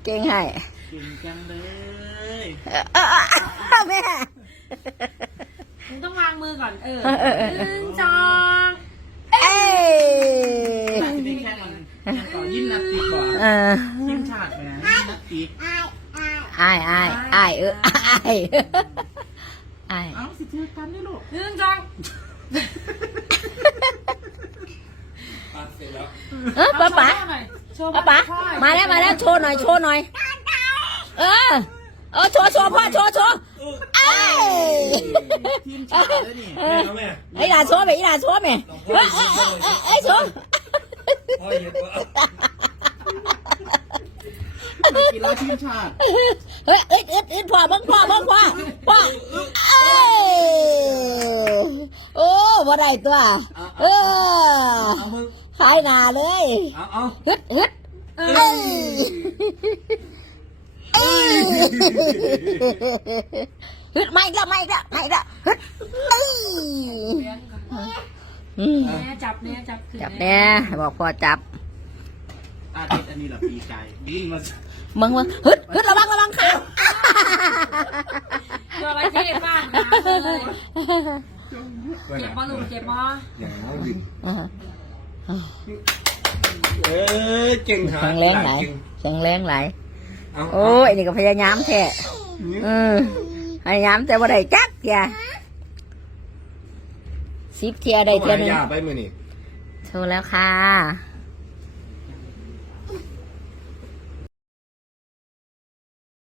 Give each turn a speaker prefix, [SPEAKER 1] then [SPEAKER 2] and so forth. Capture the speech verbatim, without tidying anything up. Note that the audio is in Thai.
[SPEAKER 1] เก่งให้
[SPEAKER 2] เก่งจังเลย
[SPEAKER 1] เออเออเออแม่
[SPEAKER 3] มึงต้องวางมือก่อนเออ
[SPEAKER 1] เออเออเออ
[SPEAKER 3] หนึ่งสอง
[SPEAKER 1] เอ้ย
[SPEAKER 2] ตัดสินแค่มันก่อนยิ้มนัดตีก่อน
[SPEAKER 1] เออ
[SPEAKER 2] ยิ้มชาติไปนะยิ้มนัดตี
[SPEAKER 1] อายอายอายเอออายอาย
[SPEAKER 2] เอาสิเจอกันนี่ลูก
[SPEAKER 3] หนึ่งสอง
[SPEAKER 2] เสร็จแล้ว
[SPEAKER 1] เออป๊าป๋า
[SPEAKER 3] โชว์
[SPEAKER 1] ป๊าป๋ามาแล้วมาแล้วโชว์หน่อยโชว์หน่อยเออเออโชว์โชว์พ่อโชว์โชว์เอ้ย
[SPEAKER 2] ทีมชาติเลยนี่
[SPEAKER 1] เออไอ้ด่าโชว์ไหมไอ้ด่าโชว์ไหมเออเออเออเออไอ้โชว์
[SPEAKER 2] กีฬาทีมชาติ
[SPEAKER 1] เฮ้ยอึดอึดอึดพ่อบังพ่อบังพ่อพ่อเอ้ยโอ้บ่ได้ตัวเออ
[SPEAKER 2] เอามือ
[SPEAKER 1] ขายหน้าเลย
[SPEAKER 2] เอาเอา
[SPEAKER 1] ฮึดฮึดเอ้ยเอ้ยฮึดไม่ละไม่ละไม่ละฮึดเอ้ยอืม
[SPEAKER 3] แม่จับแม่จับขึ้น
[SPEAKER 1] จับแน่บอกพ่อจับ
[SPEAKER 2] อาทิตย์อันนี้แหละปีไก่วิ่งมา
[SPEAKER 1] มึงมึงฮึดฮึดระวังระวังขา
[SPEAKER 3] ตัวอะไรที่บ้านหาเลยเจ็บปะลูกเจ็บปะ
[SPEAKER 4] อย่างน้อยวิน
[SPEAKER 1] อ่า
[SPEAKER 4] เอ้ยเก่งหา
[SPEAKER 1] แข็งแรงไหลายแข็งแรงไหลาย
[SPEAKER 4] เอา
[SPEAKER 1] โอ้ยนี่ก็พยายามแท้เออพยายามแต่ว่าได้จักเทียสิบเทียได้เทียหนึง
[SPEAKER 4] ยาไปมือนี่
[SPEAKER 1] โทรแล้วค่ะ